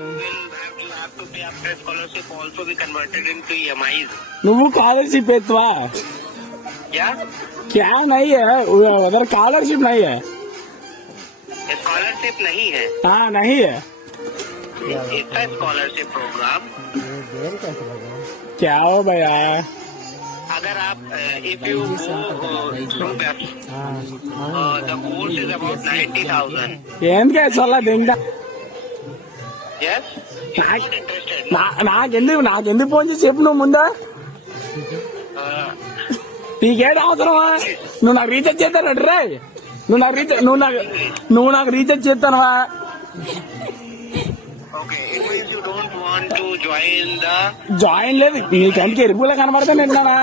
will have to pay after scholarship also be converted into EMIs. నువ్వు scholarship ఎత్తువా क्या? क्या नहीं है उधर स्कॉलरशिप नहीं है स्कॉलरशिप नहीं है. हाँ नहीं है It's a scholarship program. क्या हो भैया अगर आप if you go through the course is about 90,000. ఏందుకే సొల్లా దింగ Yes. You're not interested. నాకెందుకు ఫోన్ చేసి చెప్పు నువ్వు ముందా Uh, నీకేంటి అవసరమా నువ్వు నాకు రీఛార్జ్ చేస్తాను రే నువ్వు నాకు రీఛార్జ్ చేస్తానవా okay. It means you don't want to join the. Join లేదు నీ కంటికి ఎరుపులా కనబడతా నిన్నానా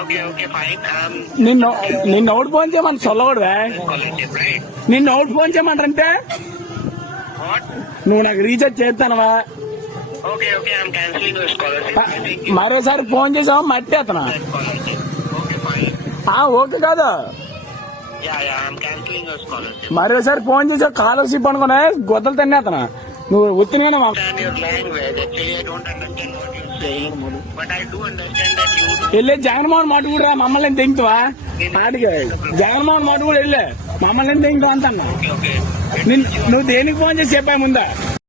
Okay, fine. నిన్ను అవుట్ ఫోన్ చేయమని చల్లకూడదా Scholarship, right? నిన్ను అవుట్ ఫోన్ చేయమంటారంటే What? నువ్వు నాకు రీఛార్జ్ చేస్తానవా Okay. I'm cancelling your scholarship. I think you మరోసారి ఫోన్ చేసావా మట్టి అతను that scholarship. Okay, fine. Okay కాదు Yeah. I'm cancelling your scholarship. మరోసారి ఫోన్ చేసావు స్కాలర్షిప్ అనుకున్నా గొద్దలు తన్నే అతను నువ్వు వచ్చిన Understand your language. Actually, I don't understand what you're saying, but I do understand that you. వెళ్ళి జగన్మోహన్ మాట కూడా మమ్మల్ని దింగుతావా ఆడికి జగన్మోహన్ మాట కూడా వెళ్ళే మమ్మల్ని దింగుతావు అంతన్నా Okay. నువ్వు దేనికి ఫోన్ చేసి చెప్పా ముందా